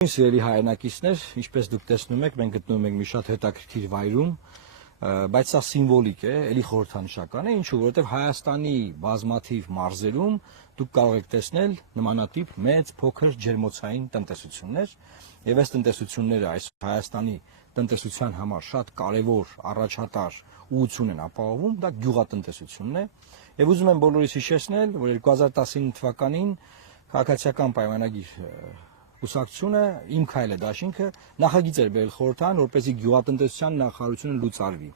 Սիրելի հայրենակիցներ, ինչպես դուք տեսնում եք, մենք գտնվում ենք մի շատ հետաքրքիր վայրում, բայց սա սիմվոլիկ է, էլի խորհրդանշական է, ինչու որովհետև Հայաստանի բազմաթիվ մարզերում դուք կարող եք տեսնել նմանատիպ մեծ փոքր ջերմոցային տնտեսություններ, եւ այս տնտեսությունները այս Հայաստանի տնտեսության համար շատ կարևոր առաջատար ուղղություն են ապահովում, դա գյուղատնտեսությունն է, եւ ուզում եմ բոլորիս հիշեցնել, որ 2019 թվականին քաղաքացիական պայմանագիր Ուսակցությունը իմ քայլը դաշինքը նախագիծ էր բերել խորհրդան, որպեսզի գյուղատնտեսության նախարարությունը լուծարվի։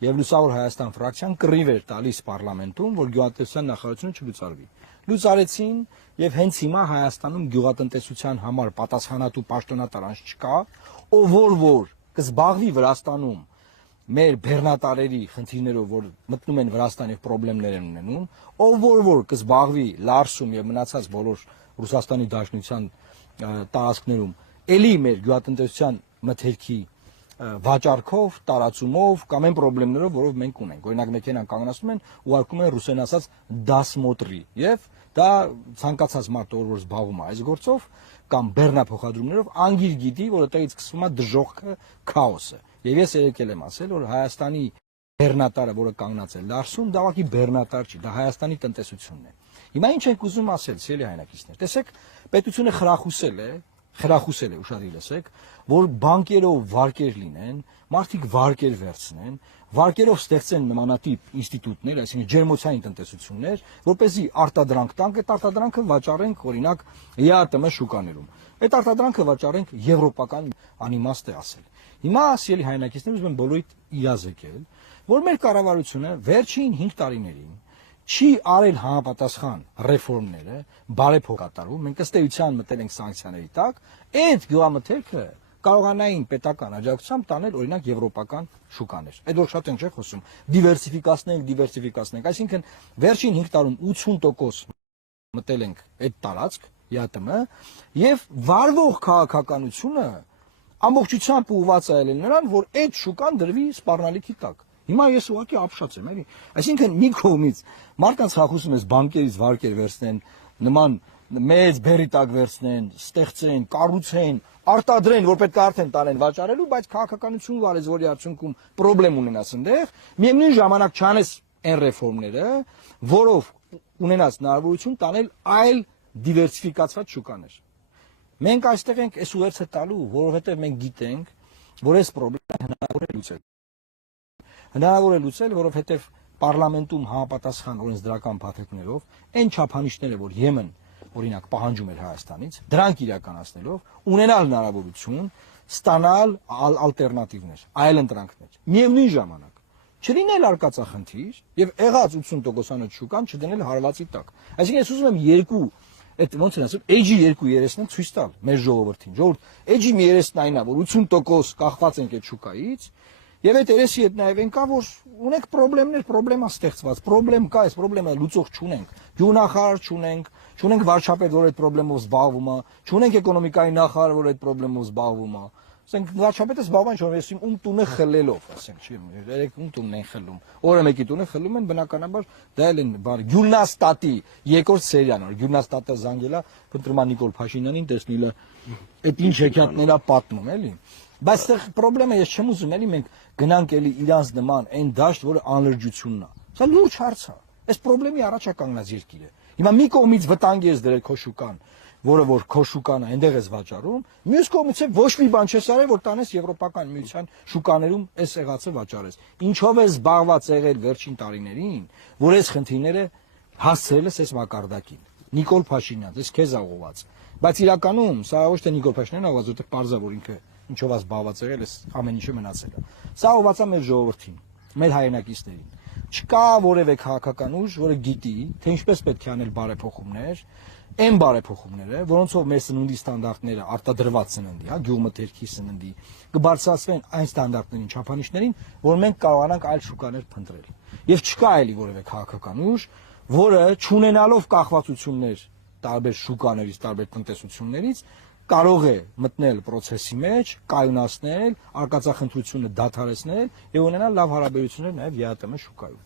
Եվ Լուսավոր Հայաստան ֆրակցիան կռիվ էր տալիս պարլամենտում, որ գյուղատնտեսության նախարարությունը չլուծարվի։ Լուծարեցին եւ հենց հիմա Հայաստանում գյուղատնտեսության համար պատասխանատու պաշտոնատար անձ չկա, ով որ կզբաղվի Վրաստանում մեր բեռնատարերի խնդիրներով, որ մտնում են Վրաստան եւ խնդիրներ են ունենում, ով որ կզբաղվի Լարսում եւ մնացած բոլոր Ռուսաստանի Դաշնության տարածքներում էլի մեր գյուղատնտեսության մթերքի վաճառքով, տարածումով կամ այն խնդիրներով, որով մենք ունենք։ Օրինակ մեքենան կանգնացնում են, ուղարկում են ռուսեն ասած դասմոտրի, եւ դա ցանկացած մարդ որ զբաղվում է այս գործով կամ բեռնափոխադրումներով անգիր գիտի, որ այդտեղից սկսվում է դժոխքը, քաոսը։ Եվ ես եկել եմ ասել, որ Հայաստանի բեռնատարը, որը կանգնած է Լարսում, դա ուղղակի բեռնատար չի, դա Հայաստանի տնտեսությունն է։ Հիմա ինչ ենք ուզում ասել, ցելի հայրենակիցներ։ Տեսեք, պետությունը խրախուսել է, ուշադիր լսեք, որ բանկերով վարկեր լինեն, մարդիկ վարկեր վերցնեն, վարկերով ստեղծեն նմանատիպ ինստիտուտներ, այսինքն ջերմոցային տնտեսություններ, որպեսզի արտադրանք տանք, այդ արտադրանքը վաճառենք, օրինակ, ԵԱՏՄ շուկաներում։ Այդ արտադրանքը վաճառենք եվրոպական անիմաստ է ասել։ Հիմա ցելի հայրենակիցներ ուզում եմ բոլորիդ իրազեկել, որ մեր կառավարությունը վերջին 5 տարիներին չի արել համապատասխան ռեֆորմները, բարեփոխկատարում, մենք ըստ էության մտել ենք սանկցիաների տակ, այդ գյուղամթերքը կարողանային պետական աջակցությամբ տանել օրինակ եվրոպական շուկաներ։ Այդ որ շատ ենք չէ խոսում, դիվերսիֆիկացնենք, այսինքն վերջին 5 տարում 80% մտել ենք այդ տարածք, ԵԱՏՄ, եւ վարվող քաղաքականությունը ամբողջությամբ ուղղված է նրան, որ այդ շուկան դրվի սպառնալիքի տակ։ Հիմա ես ուղղակի ապշած եմ, էլի։ Այսինքն մի կողմից մարդկանց խախուսում ես բանկերից վարկեր վերցնեն, նման մեծ բերի տակ վերցնեն, ստեղծեն, կառուցեն, արտադրեն, որ պետք է արդեն տանեն վաճառելու, բայց քաղաքականություն վարես, որի արդյունքում խնդրեմ ունենաս այնտեղ, միևնույն ժամանակ չանես այն ռեֆորմները, որով ունենաս հնարավորություն տանել այլ դիվերսիֆիկացված շուկաներ։ Մենք այստեղ ենք այս ուղերձը տալու, որովհետև մենք գիտենք, որ այս խնդիրը հնարավոր է լուծել։ Հնարավոր է լուծել, որովհետև պարլամենտում համապատասխան օրենսդրական փաթեթներով այն չափանիշները, որ Եմեն օրինակ պահանջում էր Հայաստանից, դրանք իրականացնելով ունենալ հնարավորություն ստանալ ալտերնատիվներ, այլընտրանքներ։ Միևնույն ժամանակ չլինել արկածախնդիր եւ եղած 80%-անոց շուկան չդնել հարվածի տակ։ Այսինքն ես ուզում եմ երկու այդ ոնց են ասում, էջի երկու երեսն ցույց տալ մեր ժողովրդին։ Ժողովուրդ, էջի մի երեսն այն է, որ 80% կախված ենք այդ շուկայից, եւ այդ երեսի հետ նաեւ են կա, որ ունենք խնդիրներ ստեղծված, խնդրեմ կա, այս խնդրեմը լուծող չունենք։ Գյուղնախարար չունենք վարչապետ, որ այդ խնդրեմով զբաղվում է, չունենք էկոնոմիկայի նախարար, որ այդ խնդրեմով զբաղվում է։ Ասենք վարչապետը զբաղվում է ես ում տունը խլելով, ասենք, չի, երեք ում տունն են խլում։ Օրը մեկի տունը խլում են, բնականաբար դա էլ են բար Գյուլնաստատի երկրորդ սերիան, որ Գյուլնաստատը զանգելա, փնտրում է Նիկոլ Փաշինյանին, տեսնիլ է, այդ ինչ հեքիաթներ է պատմում, էլի։ Բայց այստեղ խնդրեմը ես չեմ ուզում էլի մենք գնանք էլի իրանց նման այն դաշտ, որը անլրջությունն է։ Սա լուրջ հարց է։ Այս խնդրեմի առաջ է կանգնած երկիրը։ Հիմա մի կողմից վտանգ ես դրել քո շուկան, որը որ քո շուկան է, այնտեղ ես վաճառում, մյուս կողմից ոչ մի բան չես արել, որ տանես եվրոպական միության շուկաներում այս եղածը վաճառես։ Ինչով է զբաղված եղել վերջին տարիներին, որ այս խնդիրները հասցրել ես այս մակարդակին։ Նիկոլ Փաշինյան, ես քեզ աղոված։ Բայց իրականում սա ոչ թե Նիկոլ Փաշինյանն է աղոված, որտեղ պարզա որ ինքը ինչով է զբաղված եղել, այս ամեն ինչը մնացել է։ Սա աղոված է մեր ժողովրդին, մեր հայրենակիցներին։ Չկա որևէ քաղաքական ուժ, որը գիտի, թե ինչպես պետք է անել բարեփոխումներ, այն բարեփոխումները, որոնցով մեր սննդի ստանդարտները արտադրված սննդի, հա, գյուղմթերքի սննդի, կբարձրացվեն այն ստանդարտներին, չափանիշներին, որ մենք կարողանանք այլ շուկաներ փնտրել։ Եվ չկա էլի որևէ քաղաքական ուժ, որը չունենալով կախվածություններ տարբեր շուկաներից, տարբեր տնտեսություններից, կարող է մտնել process-ի մեջ, կայունացնել, արկածախնդրությունը դադարեցնել եւ ունենալ լավ հարաբերություններ նաեւ ԵԱՏՄ շուկայում։